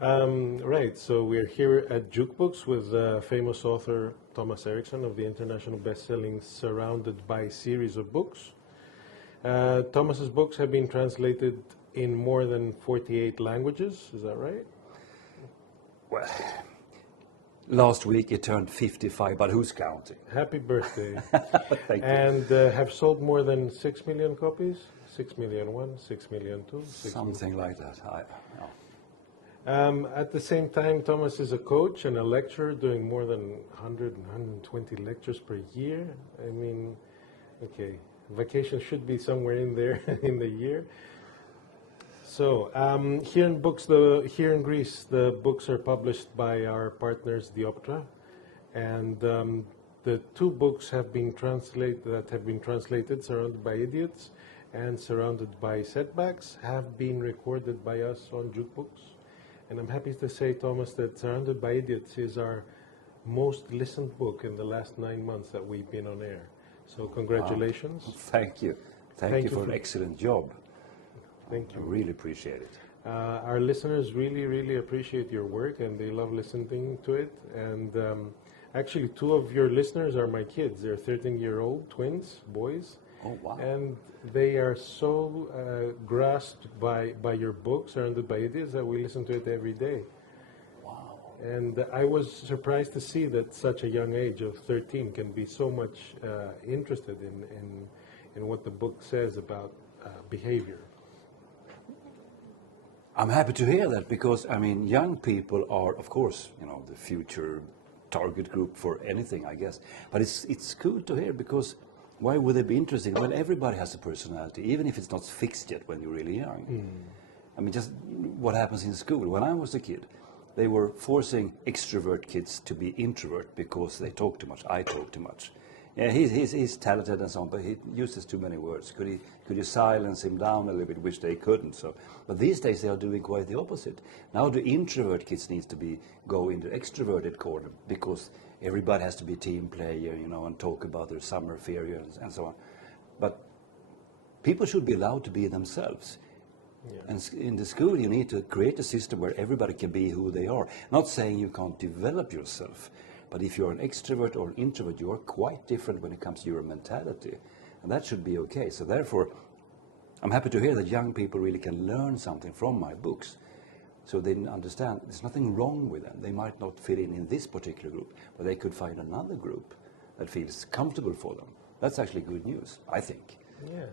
Right, so we're here at JukeBooks with famous author Thomas Erikson of the international best-selling Surrounded by series of books. Thomas's books have been translated in more than 48 languages, is that right? Well, last week it turned 55, but who's counting? Happy birthday. Thank you. And have sold more than 6 million copies? 6 million one, 6 million two? Something like that. At the same time, Thomas is a coach and a lecturer doing more than 100 and 120 lectures per year. I mean, okay, vacation should be somewhere in there in the year. So here in Greece, the books are published by our partners, Dioptra, and the two books have been translated, Surrounded by Idiots and Surrounded by Setbacks, have been recorded by us on JukeBooks. And I'm happy to say, Thomas, that Surrounded by Idiots is our most listened book in the last 9 months that we've been on air. So congratulations. Wow. Thank you. Thank you for an excellent job. Thank you. I really appreciate it. Our listeners really, really appreciate your work, and they love listening to it. And actually, 2 of your listeners are my kids. They're 13-year-old twins, boys. Oh, wow. And they are so grasped by your book, Surrounded by Idiots, that we listen to it every day. Wow. And I was surprised to see that such a young age of 13 can be so much interested in what the book says about behavior. I'm happy to hear that because, I mean, young people are, of course, you know, the future target group for anything, I guess. But it's cool to hear because why would they be interested? Well, everybody has a personality, even if it's not fixed yet when you're really young. I mean, just what happens in school. When I was a kid, they were forcing extrovert kids to be introvert because they talk too much. I talk too much. Yeah, he's talented and so on, but he uses too many words. Could you silence him down a little bit, which they couldn't. So, but these days they are doing quite the opposite. Now the introvert kids needs to go into extroverted corner because everybody has to be a team player, you know, and talk about their summer fear and so on. But people should be allowed to be themselves. Yeah. And in the school you need to create a system where everybody can be who they are. Not saying you can't develop yourself. But if you're an extrovert or an introvert, you are quite different when it comes to your mentality. And that should be okay. So therefore, I'm happy to hear that young people really can learn something from my books. So they understand there's nothing wrong with them. They might not fit in this particular group, but they could find another group that feels comfortable for them. That's actually good news, I think. Yeah,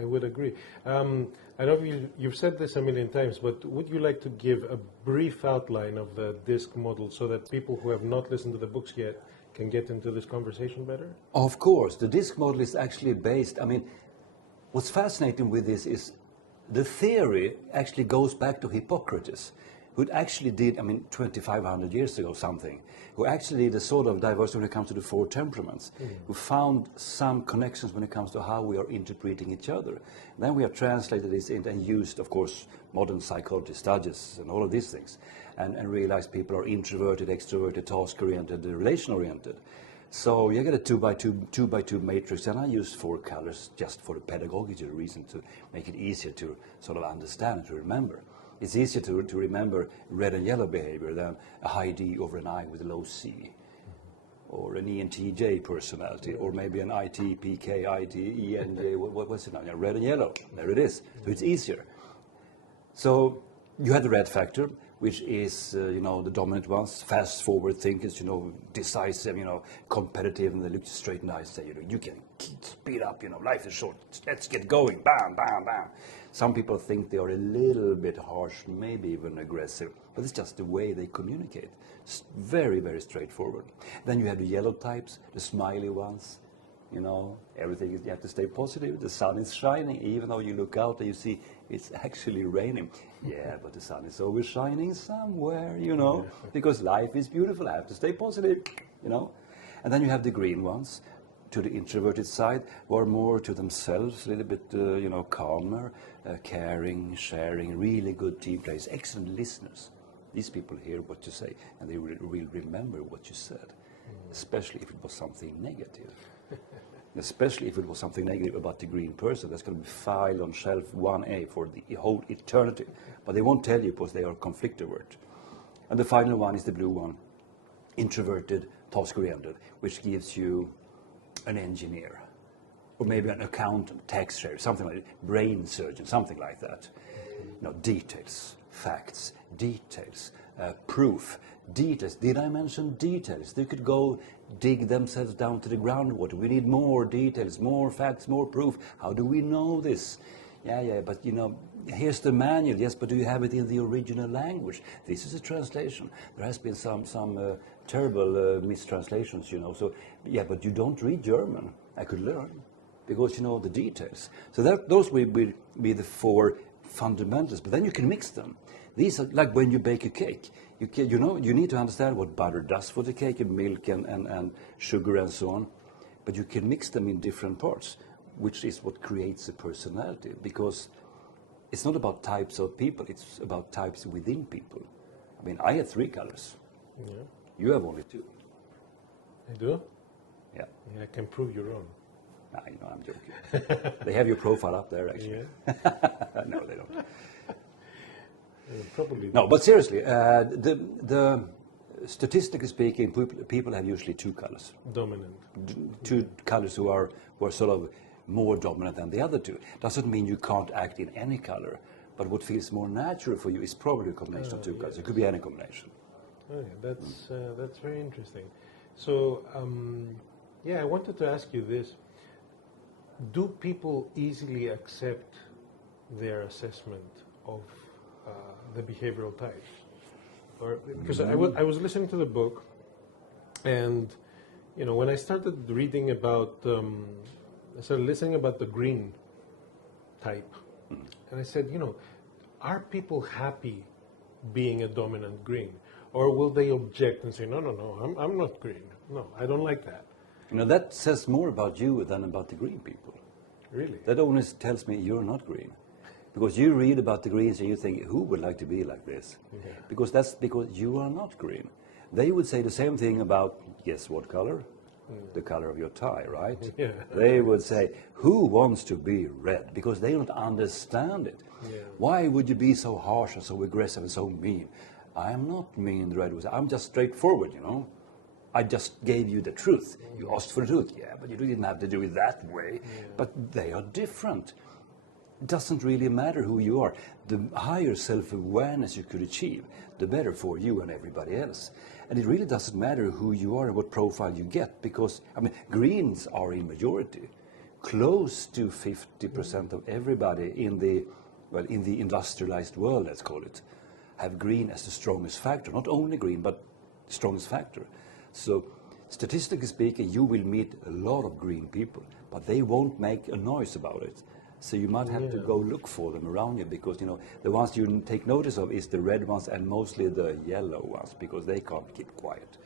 I would agree. I know you've said this a million times, but would you like to give a brief outline of the DISC model so that people who have not listened to the books yet can get into this conversation better? Of course. The DISC model is actually based, I mean, what's fascinating with this is the theory actually goes back to Hippocrates, who actually did, I mean, 2,500 years ago something, who actually did a sort of diversity when it comes to the 4 temperaments, who found some connections when it comes to how we are interpreting each other. Then we have translated this and used, of course, modern psychology studies and all of these things, and realized people are introverted, extroverted, task-oriented, relation-oriented. So you get a 2x2 matrix, and I used 4 colors just for the pedagogical reason to make it easier to sort of understand and to remember. It's easier to remember red and yellow behavior than a high D over an I with a low C, or an ENTJ personality, or maybe an IT, PK, IT, ENJ, what's it now? Yeah, red and yellow, there it is. So it's easier. So you have the red factor, which is, you know, the dominant ones, fast-forward thinkers, you know, decisive, you know, competitive, and they look straight in the eyes and say, you know, you can speed up, you know, life is short, let's get going, bam, bam, bam. Some people think they are a little bit harsh, maybe even aggressive, but it's just the way they communicate. It's very, very straightforward. Then you have the yellow types, the smiley ones, you know, everything is, you have to stay positive, the sun is shining, even though you look out and you see it's actually raining. Yeah, but the sun is always shining somewhere, you know, because life is beautiful, I have to stay positive, you know. And then you have the green ones, to the introverted side, who are more to themselves, a little bit, you know, calmer, caring, sharing, really good team players, excellent listeners. These people hear what you say, and they will remember what you said, especially if it was something negative. Especially if it was something negative about the green person, that's going to be filed on shelf 1A for the whole eternity. But they won't tell you because they are conflict avert. And the final one is the blue one, introverted, task-oriented, which gives you an engineer, or maybe an accountant, tax sheriff, something like that, brain surgeon, something like that. You know, details, facts, details, proof, details. Did I mention details? They could go dig themselves down to the groundwater. We need more details, more facts, more proof. How do we know this? Yeah, but you know, here's the manual. Yes, but do you have it in the original language? This is a translation. There has been some terrible mistranslations, you know. So yeah, but you don't read German. I could learn because you know the details. So those will be the four fundamentals. But then you can mix them. These are like when you bake a cake. You need to understand what butter does for the cake, and milk and sugar and so on. But you can mix them in different parts, which is what creates a personality. Because it's not about types of people, it's about types within people. I mean, I have 3 colors. Yeah. You have only 2. I do? Yeah. I can prove your own. Nah, you know, I'm joking. They have your profile up there, actually. Yeah. No, they don't. Probably. No, but seriously, the statistically speaking, people have usually 2 colors. Dominant. 2 colors who are sort of more dominant than the other 2. Doesn't mean you can't act in any color, but what feels more natural for you is probably a combination of 2 colors. It could be any combination. Okay, that's very interesting. So, yeah, I wanted to ask you this. Do people easily accept their assessment of the behavioral types? Or because I was listening to the book, and you know, when I started reading about, I started listening about the green type, and I said, you know, are people happy being a dominant green, or will they object and say, no, I'm not green. No, I don't like that. You know, that says more about you than about the green people. Really? That always tells me you're not green. Because you read about the greens and you think, who would like to be like this? Yeah. Because that's because you are not green. They would say the same thing about, guess what color? The color of your tie, right? Yeah. They would say, who wants to be red? Because they don't understand it. Yeah. Why would you be so harsh and so aggressive and so mean? I'm not mean, the red would say. I'm just straightforward, you know. I just gave you the truth. You asked for the truth. Yeah, but you didn't have to do it that way. Yeah. But they are different. It doesn't really matter who you are. The higher self-awareness you could achieve, the better for you and everybody else. And it really doesn't matter who you are and what profile you get, because, I mean, greens are in majority. Close to 50% of everybody in the industrialized world, let's call it, have green as the strongest factor. Not only green, but strongest factor. So, statistically speaking, you will meet a lot of green people, but they won't make a noise about it. So you might have to go look for them around you, because, you know, the ones you take notice of is the red ones and mostly the yellow ones, because they can't keep quiet.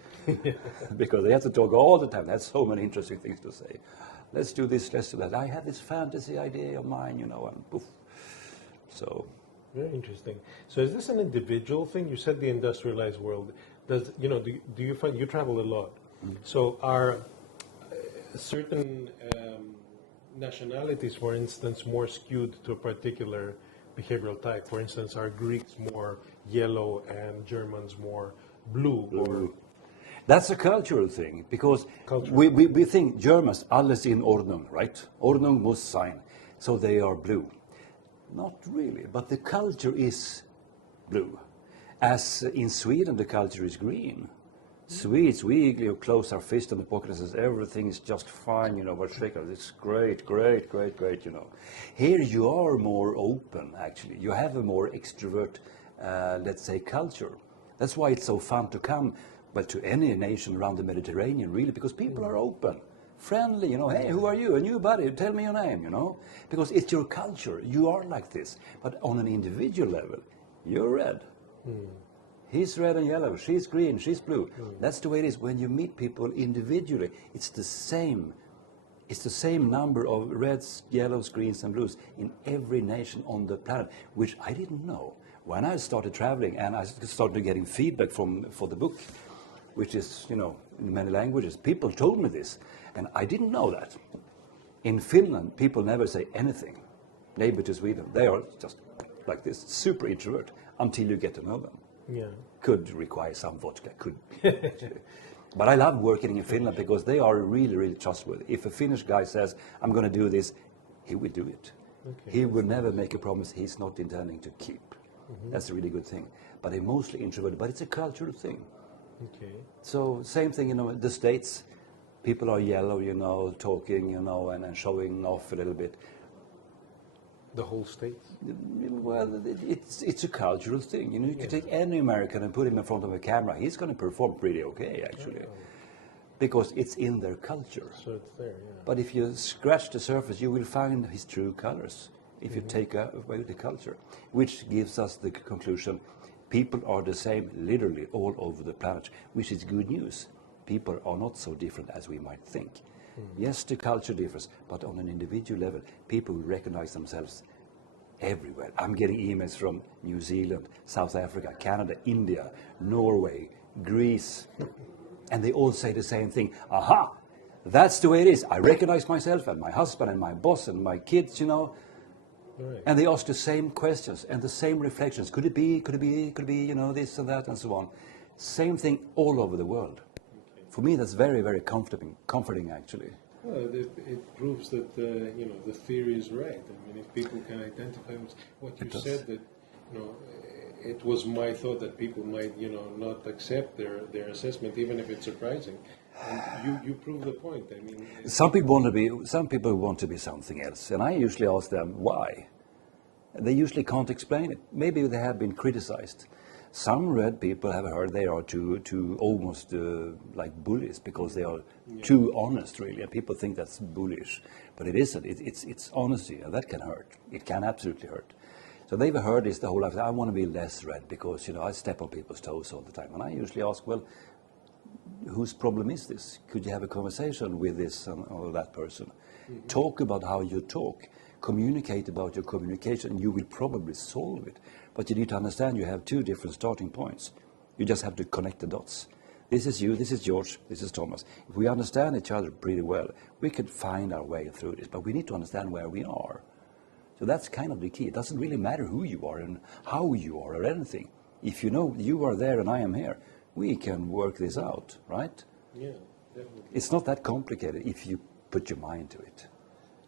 Because they have to talk all the time. They have so many interesting things to say. Let's do this, let's do that. I have this fantasy idea of mine, you know, and poof. So. Very interesting. So is this an individual thing? You said the industrialized world. Does, you know, do you find, you travel a lot. So are certain nationalities, for instance, more skewed to a particular behavioral type? For instance, are Greeks more yellow and Germans more blue? Or that's a cultural thing, because we think Germans, alles in Ordnung, right? Ordnung muss sein. So they are blue. Not really, but the culture is blue. As in Sweden, the culture is green. Swedes, we close our fist in the pocket and says everything is just fine, you know, but it's great, you know. Here you are more open, actually. You have a more extrovert, let's say, culture. That's why it's so fun to come, but to any nation around the Mediterranean, really, because people are open, friendly, you know. Hey, who are you? A new buddy, tell me your name, you know. Because it's your culture. You are like this. But on an individual level, you're red. He's red and yellow, she's green, she's blue. That's the way it is. When you meet people individually, it's the same number of reds, yellows, greens and blues in every nation on the planet, which I didn't know. When I started traveling and I started getting feedback for the book, which is, you know, in many languages, people told me this, and I didn't know that. In Finland, people never say anything. Neighbor to Sweden, they are just like this, super introvert, until you get to know them. Yeah. Could require some vodka, could. But I love working in Finland because they are really, really trustworthy. If a Finnish guy says, I'm going to do this, he will do it. Okay. He will never make a promise he's not intending to keep. That's a really good thing. But they're mostly introverted, but it's a cultural thing. Okay. So same thing, the States, people are yellow, talking, and showing off a little bit. The whole States? Well, it's a cultural thing. You could take any American and put him in front of a camera. He's going to perform pretty okay, actually, because it's in their culture. So it's there, yeah. But if you scratch the surface, you will find his true colors. If you take away the culture, which gives us the conclusion, people are the same literally all over the planet, which is good news. People are not so different as we might think. Yes, the culture differs, but on an individual level, people will recognize themselves everywhere. I'm getting emails from New Zealand, South Africa, Canada, India, Norway, Greece, and they all say the same thing. Aha, that's the way it is. I recognize myself and my husband and my boss and my kids, Right. And they ask the same questions and the same reflections. Could it be, this and that and so on. Same thing all over the world. For me, that's very, very comforting actually. Well, it proves that the theory is right. I mean, if people can identify what you said, that it was my thought that people might not accept their assessment, even if it's surprising. And you prove the point. I mean, some people want to be something else, and I usually ask them why. They usually can't explain it. Maybe they have been criticized. Some red people have heard they are too almost like bullies because they are too honest, really, and people think that's bullish, but it isn't. It's honesty, and that can hurt. It can absolutely hurt. So they've heard this the whole life. I want to be less red because I step on people's toes all the time, and I usually ask, well, whose problem is this? Could you have a conversation with this or that person? Talk about how you talk. Communicate about your communication. You will probably solve it. But you need to understand you have two different starting points. You just have to connect the dots. This is you, this is George, this is Thomas. If we understand each other pretty well, we could find our way through this. But we need to understand where we are. So that's kind of the key. It doesn't really matter who you are and how you are or anything. If you know you are there and I am here, we can work this out, right? Yeah, definitely. It's not that complicated if you put your mind to it.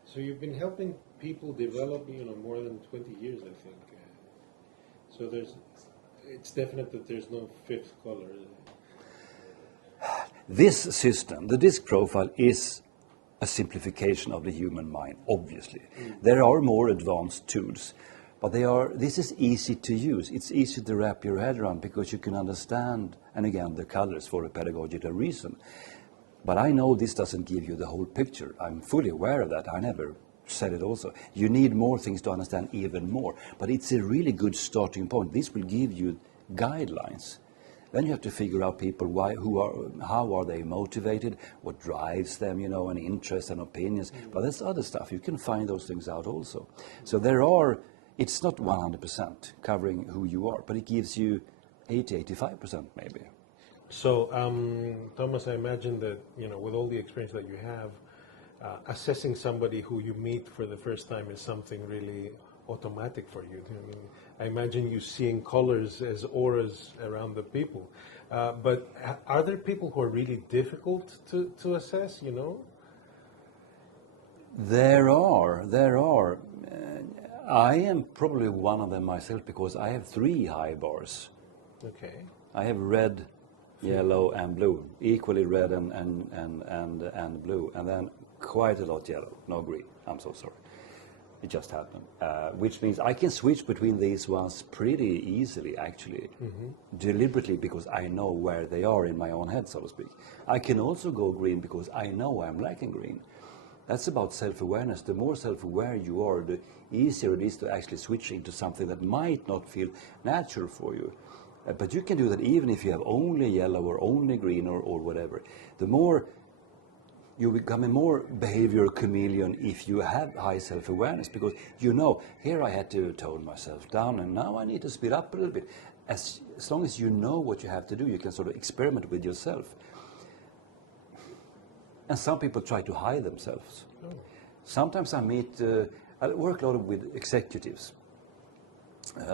So you've been helping people develop, more than 20 years, I think. So it's definite that there's no fifth color. This system, the disc profile, is a simplification of the human mind, obviously. There are more advanced tools, but this is easy to use. It's easy to wrap your head around because you can understand, and again, the colors for a pedagogical reason. But I know this doesn't give you the whole picture. I'm fully aware of that. I never said it also. You need more things to understand even more. But it's a really good starting point. This will give you guidelines. Then you have to figure out people how are they motivated, what drives them, and interests and opinions. But there's other stuff. You can find those things out also. So it's not 100% covering who you are, but it gives you 80-85% maybe. So, Thomas, I imagine that, with all the experience that you have, assessing somebody who you meet for the first time is something really automatic for you. I mean, I imagine you seeing colors as auras around the people. But are there people who are really difficult to assess, There are. I am probably one of them myself because I have 3 high bars. Okay. I have red, yellow, and blue. Equally red and blue. And then quite a lot yellow, no green. I'm so sorry. It just happened. Which means I can switch between these ones pretty easily, actually. Deliberately, because I know where they are in my own head, so to speak. I can also go green because I know I'm lacking green. That's about self-awareness. The more self-aware you are, the easier it is to actually switch into something that might not feel natural for you. But you can do that even if you have only yellow or only green or whatever. The more you become a more behavioral chameleon if you have high self-awareness, because here I had to tone myself down and now I need to speed up a little bit. As long as you know what you have to do, you can sort of experiment with yourself. And some people try to hide themselves. Sometimes I meet, I work a lot with executives,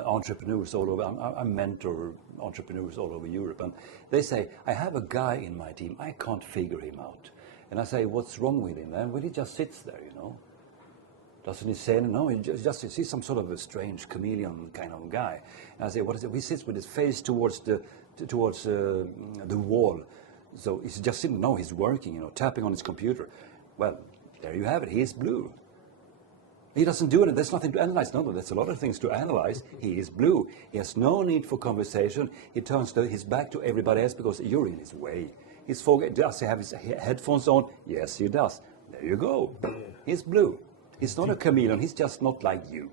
entrepreneurs all over. I mentor entrepreneurs all over Europe, and they say, I have a guy in my team, I can't figure him out. And I say, what's wrong with him? And well, he just sits there, you know. Doesn't he say anything? No, he's some sort of a strange chameleon kind of guy. And I say, what is it? He sits with his face towards the wall. So he's just sitting. No, he's working, you know, tapping on his computer. Well, there you have it. He is blue. He doesn't do it. There's nothing to analyze. No, there's a lot of things to analyze. He is blue. He has no need for conversation. He turns his back to everybody else because you're in his way. Does he have his headphones on? Yes, he does. There you go. He's blue. He's not a chameleon. He's just not like you.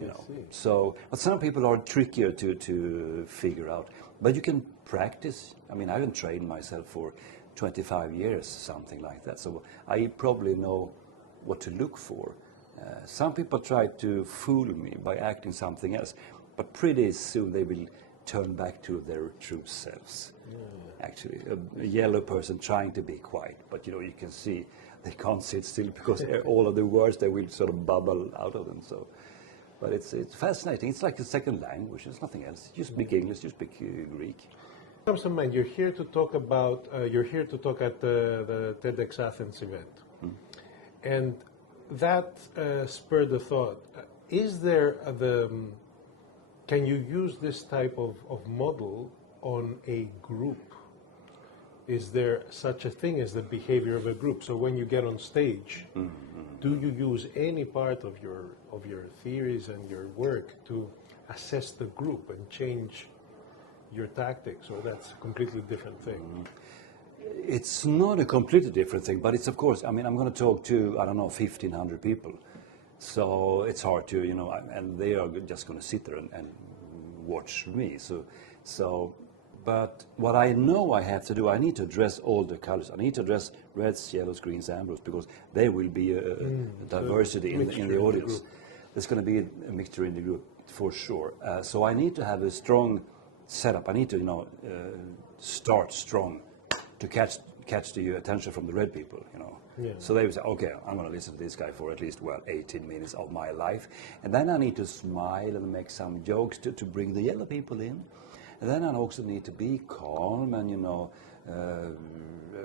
You know. So, but some people are trickier to figure out. But you can practice. I mean, I haven't trained myself for 25 years, something like that. So I probably know what to look for. Some people try to fool me by acting something else, but pretty soon they will turn back to their true selves. Actually, a yellow person trying to be quiet, but you know, you can see they can't sit still because all of the words, they will sort of bubble out of them. So, but it's fascinating. It's like a second language. It's nothing else. You speak English, you speak Greek. Comes to mind, you're here to talk about. You're here to talk at the TEDx Athens event, and that spurred the thought. Is there can you use this type of model on a group? Is there such a thing as the behavior of a group? So when you get on stage, do you use any part of your theories and your work to assess the group and change your tactics, or that's a completely different thing? It's not a completely different thing, but it's, of course, I mean, I'm going to talk to, I don't know, 1,500 people. So it's hard to, you know, and they are just going to sit there and watch me. So, but what I know I have to do, I need to address all the colors. I need to address reds, yellows, greens, ambers, because there will be a diversity in the audience. There's going to be a mixture in the group, for sure. So I need to have a strong setup. I need to, you know, start strong to catch the attention from the red people, you know. Yeah. So they would say, okay, I'm going to listen to this guy for at least, 18 minutes of my life. And then I need to smile and make some jokes to bring the yellow people in. And then I also need to be calm and, you know,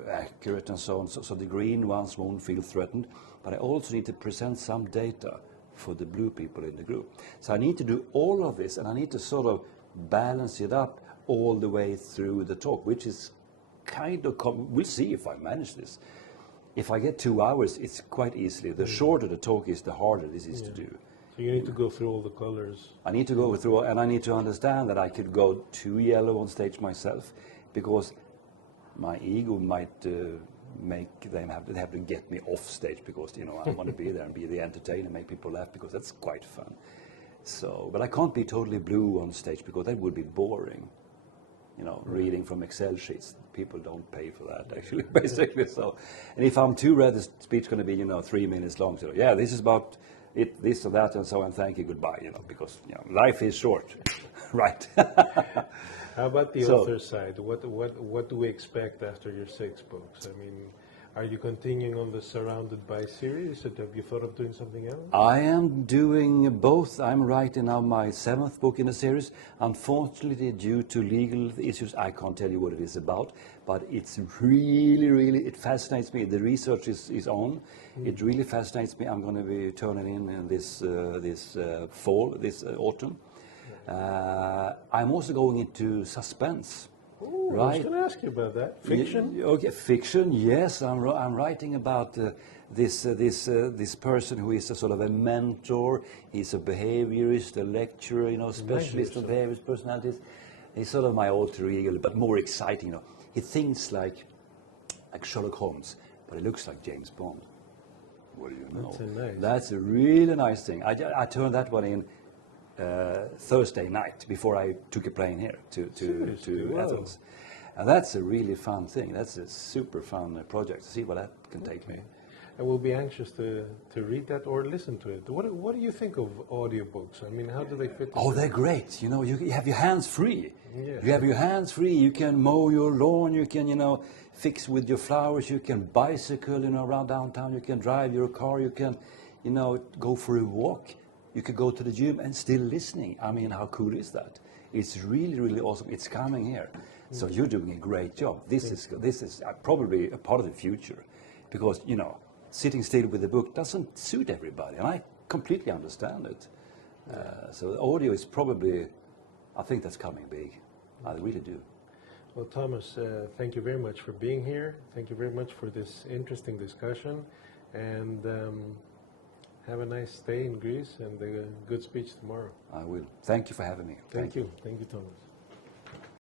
accurate and so on. So the green ones won't feel threatened. But I also need to present some data for the blue people in the group. So I need to do all of this, and I need to sort of balance it up all the way through the talk, which is kind of, we'll see if I manage this. If I get 2 hours, it's quite easily. The shorter the talk is, the harder this is to do. So you need to go through all the colors. I need to go through, and I need to understand that I could go too yellow on stage myself, because my ego might make them have to get me off stage, because, you know, I want to be there and be the entertainer, make people laugh, because that's quite fun. So, but I can't be totally blue on stage, because that would be boring. You know, reading from Excel sheets. People don't pay for that, actually, basically. So, and if I'm too red, the speech is going to be, you know, 3 minutes long. So, yeah, this is about it, this or that, and so on. Thank you, goodbye. You know, because, you know, life is short, right? How about the author side? What do we expect after your 6 books? I mean, are you continuing on the Surrounded by series? Or have you thought of doing something else? I am doing both. I'm writing now my 7th book in the series. Unfortunately, due to legal issues, I can't tell you what it is about. But it's really, it fascinates me. The research is on. It really fascinates me. I'm going to be turning in this fall, this autumn. I'm also going into suspense. Ooh, right? I was going to ask you about that. Fiction? Okay, fiction. Yes, I'm writing about this person who is a sort of a mentor. He's a behaviorist, a lecturer, you know, specialist on behaviorist personalities. He's sort of my alter ego, but more exciting. You know, he thinks like Sherlock Holmes, but he looks like James Bond. What do you know? That's a really nice thing. I turned that one in Thursday night before I took a plane here to Athens. And that's a really fun thing. That's a super fun project. See what that can take me. I will be anxious to read that or listen to it. What do you think of audiobooks? I mean, how do they fit? Oh, they're great. You know, you have your hands free. Yeah. You have your hands free. You can mow your lawn. You can, you know, fix with your flowers. You can bicycle, you know, around downtown. You can drive your car. You can, you know, go for a walk. You can go to the gym and still listening. I mean, how cool is that? It's really, really awesome. It's coming here. So you're doing a great job. This is probably a part of the future, because, you know, sitting still with a book doesn't suit everybody, and I completely understand it. So the audio is probably, I think that's coming big. I really do. Well, Thomas, thank you very much for being here. Thank you very much for this interesting discussion, and have a nice stay in Greece and a good speech tomorrow. I will. Thank you for having me. Thank you. Thank you, Thomas.